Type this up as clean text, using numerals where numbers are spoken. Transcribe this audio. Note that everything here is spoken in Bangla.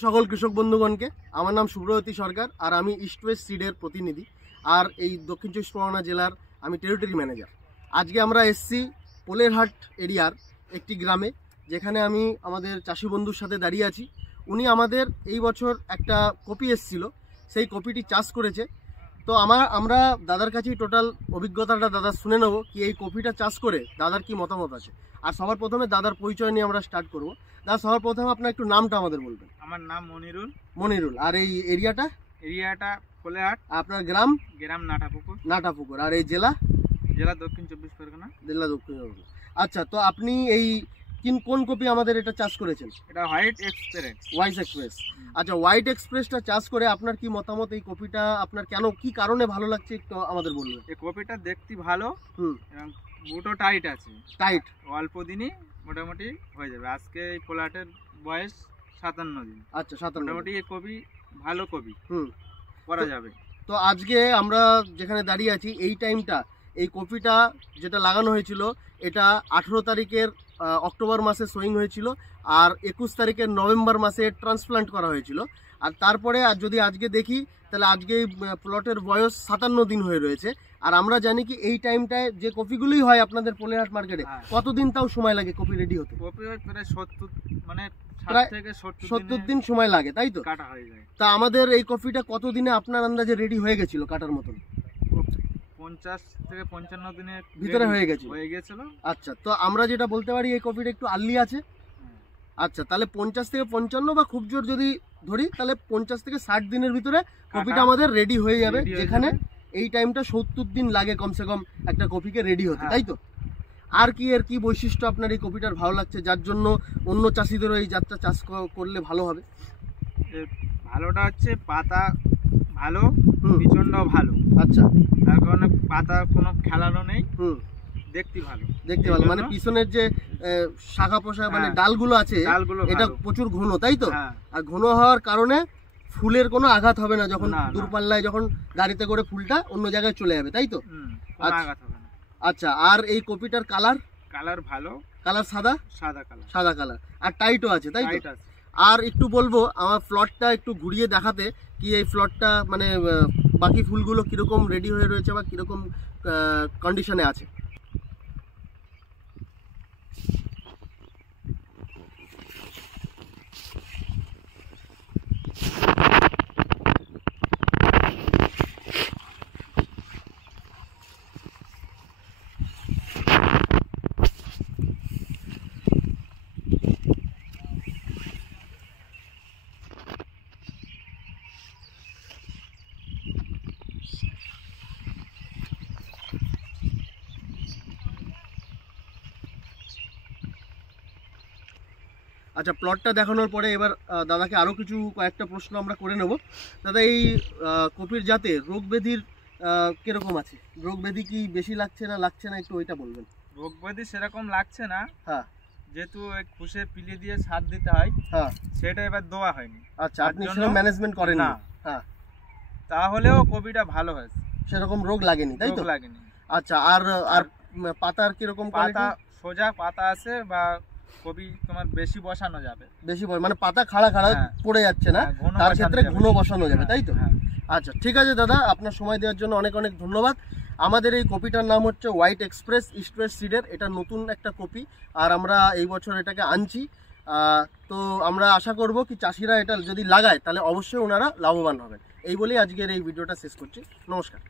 সকল কৃষক বন্ধুগণকে আমার নাম সুব্রতী সরকার আর আমি ইস্ট ওয়েস্ট সিডের প্রতিনিধি আর এই দক্ষিণ চব্বিশ পরগনা জেলার আমি টেরিটরি ম্যানেজার। আজকে আমরা এসছি পোলেরহাট এরিয়ার একটি গ্রামে, যেখানে আমি আমাদের চাষি বন্ধুর সাথে দাঁড়িয়ে আছি। উনি আমাদের এই বছর একটা কপি এসছিল, সেই কপিটি চাষ করেছে। তো আমরা দাদার কাছেই টোটাল অভিজ্ঞতাটা দাদা শুনে নেব কি এই কপিটা চাষ করে দাদার কি মতামত আছে। আর সবার প্রথমে দাদার পরিচয় নিয়ে আমরা স্টার্ট করব। দাদা, সবার প্রথমে আপনার একটু নামটা আমাদের বলবেন। আমার নাম মনিরুল। মনিরুল। আর এই এরিয়াটা পোলেরহাট। আপনার গ্রাম? গ্রাম নাটাপুকুর। আর এই জেলা? জেলা দক্ষিণ চব্বিশ পরগনা। জেলা দক্ষিণ পরগনা। আচ্ছা, তো আপনি এই কোন কপি আমাদের এটা চাষ করেছেন? এটা হোয়াইট এক্সপ্রেস। আচ্ছা, হোয়াইট এক্সপ্রেসটা চাষ করে আপনার কি মতামত? এই কপিটা আপনার কেন, কি কারণে ভালো লাগছে একটু আমাদের বলবেন। এই কপিটা দেখতে ভালো এবং বুটো টাইট আছে। টাইট অল্প দিনই মোটামুটি হয়ে যাবে। আজকে এই পোলাটের বয়স 57 দিন। আচ্ছা, 57। মোটামুটি এই কপি ভালো কপি করা যাবে। তো আজকে আমরা যেখানে দাঁড়িয়ে আছি এই টাইমটা, এই কপিটা যেটা লাগানো হয়েছিল এটা 18 তারিখের অক্টোবর মাসে সোয়িং হয়েছিল, আর 21 তারিখের নভেম্বর মাসে ট্রান্সপ্লান্ট করা হয়েছিল। আর তারপরে আর যদি আজকে দেখি তাহলে আজকে এই প্লটের বয়স 57 দিন হয়ে রয়েছে। আর আমরা জানি কি এই টাইমটায় যে কপিগুলোই হয় আপনাদের পোলেরহাট মার্কেটে, কতদিন তাও সময় লাগে কপি রেডি হতে? কপি প্রায় 70 দিন সময় লাগে, তাই তো? কাটা হয়ে যায়। তা আমাদের এই কপিটা কতদিনে আপনার আন্দাজে রেডি হয়ে গেছিল কাটার মতন? 50 থেকে 55 দিনের ভিতরে হয়ে গেছিল। আচ্ছা, তো আমরা যেটা বলতে পারি এই কপিটা একটু আর্লি আছে। আচ্ছা, তাহলে 50 থেকে 55 বা খুব জোর যদি ধরি তাহলে 50 থেকে 60 দিনের ভিতরে কপিটা আমাদের রেডি হয়ে যাবে, যেখানে এই টাইমটা 70 দিন লাগে কমসে কম একটা কপিকে রেডি হতে, তাই তো? আর কি এর কি বৈশিষ্ট্য আপনার এই কপিটার ভালো লাগছে, যার জন্য অন্য চাষিদেরও এই জাতটা চাষ করলে ভালো হবে? ভালোটা হচ্ছে পাতা ভালো, বিচনটাও ভালো। আচ্ছা, তার কারণে পাতা কোনো খেলানো নেই, দেখতে ভালো মানে পিছনের যে শাখা পোশাক মানে ডালগুলো আছে এটা প্রচুর ঘন, তাই তো? আর ঘন হওয়ার কারণে ফুলের কোনো আঘাত হবে না যখন দূরপাল্লায় যখন গাড়িতে করে ফুলটা অন্য জায়গায় চলে যাবে, তাই তো? আচ্ছা, আর এই কপিটার কালার ভালো, কালার সাদা কালার, আর টাইটও আছে, তাই তো? আর একটু বলবো আমার প্লটটা একটু ঘুরিয়ে দেখাতে, কি এই প্লটটা মানে বাকি ফুলগুলো কিরকম রেডি হয়ে রয়েছে বা কিরকম কন্ডিশনে আছে। আচ্ছা, প্লটটা দেখানোর পরে এবার দাদাকে আরও কয়েকটা প্রশ্ন আমরা করে নেব। দাদা, এই কপির জাতে রোগ ব্যাধির কিরকম আছে? রোগ ব্যাধি কি বেশি লাগছে না একটু ওইটা বলবেন। রোগ ব্যাধি সেরকম লাগছে না, যেহেতু খুশে পিলে দিয়ে সার দিতে হয়, সেটা এবার দেওয়া হয়নি। আচ্ছা, আপনি সেরকম ম্যানেজমেন্ট করেন না? তাহলেও কপিটা ভালো হয়েছে, সেরকম রোগ লাগেনি, তাই তো? লাগেনি। আচ্ছা, আর পাতার কিরকম? পাতা সোজা পাতা আছে বা কপি তোমার বেশি বসানো যাবে, বেশি মানে পাতা খাড়া পড়ে যাচ্ছে না, তার ক্ষেত্রে ঘন বসানো যাবে, তাই তো? আচ্ছা, ঠিক আছে দাদা, আপনার সময় দেওয়ার জন্য অনেক অনেক ধন্যবাদ। আমাদের এই কপিটার নাম হচ্ছে হোয়াইট এক্সপ্রেস ইস্ট ওয়েস্ট সিডের। এটা নতুন একটা কপি, আর আমরা এই বছর এটাকে আনছি। তো আমরা আশা করব কি চাষিরা এটা যদি লাগায় তাহলে অবশ্যই ওনারা লাভবান হবেন। এই বলেই আজকের এই ভিডিওটা শেষ করছি। নমস্কার।